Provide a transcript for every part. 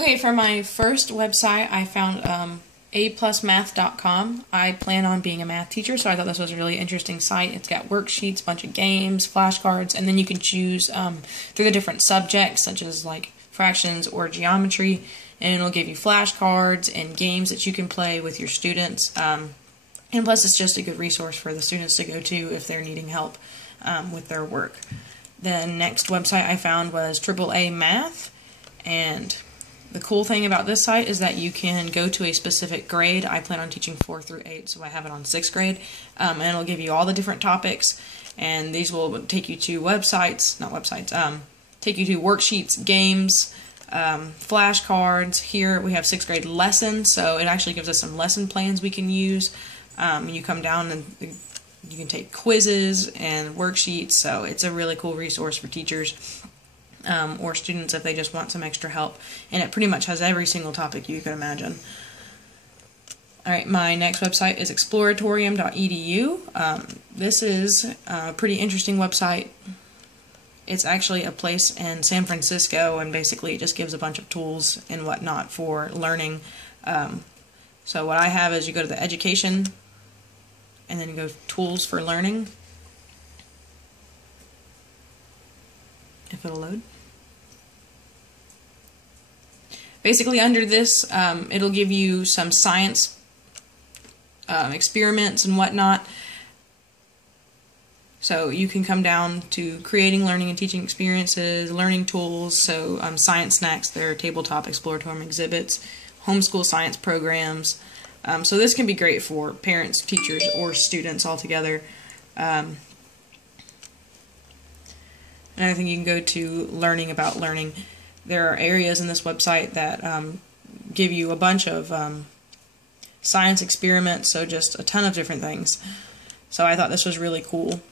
Okay, for my first website, I found aplusmath.com. I plan on being a math teacher, so I thought this was a really interesting site. It's got worksheets, a bunch of games, flashcards, and then you can choose through the different subjects, such as like fractions or geometry, and it'll give you flashcards and games that you can play with your students. And plus, it's just a good resource for the students to go to if they're needing help with their work. The next website I found was AAA Math, and the cool thing about this site is that you can go to a specific grade. I plan on teaching 4 through 8, so I have it on 6th grade, and it'll give you all the different topics, and these will take you to take you to worksheets, games, flashcards. Here we have 6th grade lessons, so it actually gives us some lesson plans we can use. You come down and you can take quizzes and worksheets, so it's a really cool resource for teachers or students if they just want some extra help. And it pretty much has every single topic you could imagine. Alright, my next website is exploratorium.edu. This is a pretty interesting website. It's actually a place in San Francisco, and basically it just gives a bunch of tools and whatnot for learning. So what I have is you go to the education, and then you go tools for learning. If it'll load. Basically under this, it'll give you some science experiments and whatnot. So you can come down to creating learning and teaching experiences, learning tools, so science snacks, their tabletop exploratorium exhibits, homeschool science programs. So this can be great for parents, teachers, or students altogether. And I think you can go to learning about learning. There are areas in this website that give you a bunch of science experiments, so just a ton of different things. So I thought this was really cool.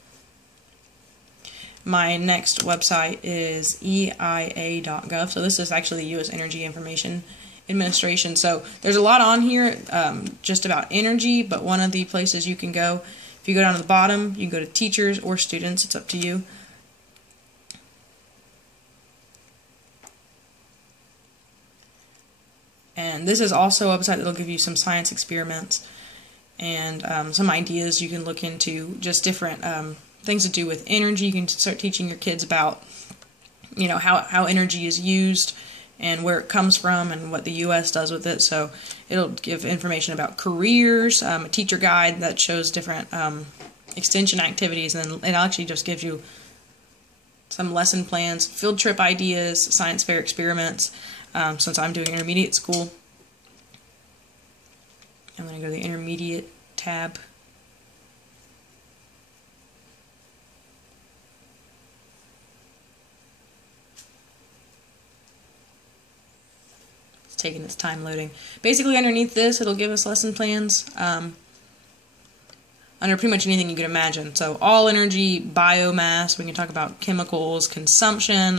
My next website is EIA.gov. So this is actually the U.S. Energy Information Administration. So there's a lot on here just about energy, but one of the places you can go, if you go down to the bottom, you can go to teachers or students. It's up to you. And this is also a website that will give you some science experiments and some ideas you can look into, just different things to do with energy. You can start teaching your kids about, you know, how energy is used and where it comes from and what the U.S. does with it. So it'll give information about careers, a teacher guide that shows different extension activities, and then it actually just gives you some lesson plans, field trip ideas, science fair experiments. Since I'm doing intermediate school, I'm going to go to the intermediate tab. It's taking its time loading. Basically underneath this, it'll give us lesson plans under pretty much anything you could imagine. So all energy, biomass, we can talk about chemicals, consumption,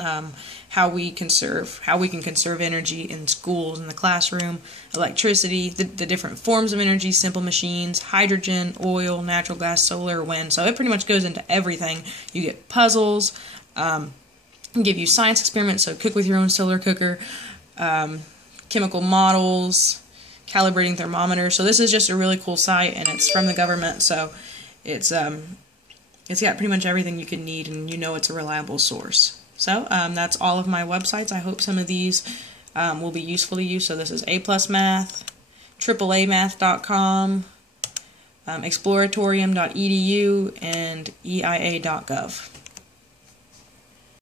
how we can conserve energy in schools, in the classroom, electricity, the different forms of energy, simple machines, hydrogen, oil, natural gas, solar, wind. So it pretty much goes into everything. You get puzzles, give you science experiments, so cook with your own solar cooker, chemical models, calibrating thermometers. So this is just a really cool site, and it's from the government, so it's got pretty much everything you can need, and you know it's a reliable source. So that's all of my websites. I hope some of these will be useful to you. So this is aplusmath, AAAmath.com, exploratorium.edu, and EIA.gov.